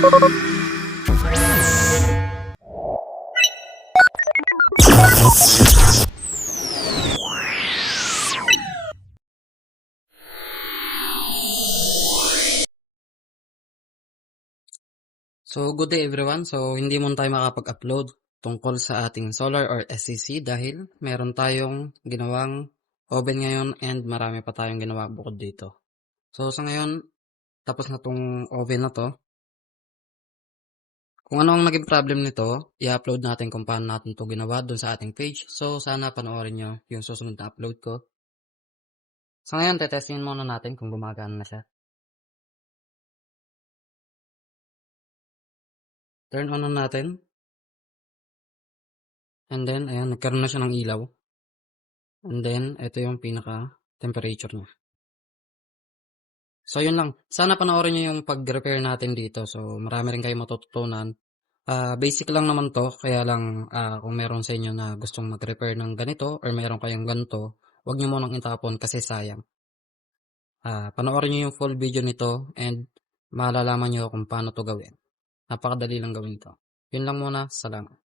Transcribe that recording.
So, good day everyone. So, hindi muna tayo makapag-upload tungkol sa ating solar or SCC dahil meron tayong ginawang oven ngayon and marami pa tayong ginawa bukod dito. So, sa ngayon, tapos na tong oven na to. Kung ano ang naging problem nito, i-upload natin kung paano natin to ginawa dun sa ating page. So, sana panoorin nyo yung susunod na upload ko. Sa ngayon, tetestingin muna natin kung gumagana na siya. Turn on na natin. And then, ayan, nagkaroon na siya ng ilaw. And then, ito yung pinaka-temperature niya. So, yun lang. Sana panoorin nyo yung pag-repair natin dito. So, marami rin kayong matututunan. Basic lang naman to. Kaya lang, kung meron sa inyo na gustong mag-repair ng ganito or meron kayong ganito, huwag nyo munang itapon kasi sayang. Panoorin nyo yung full video nito and malalaman nyo kung paano to gawin. Napakadali lang gawin to. Yun lang muna. Salamat.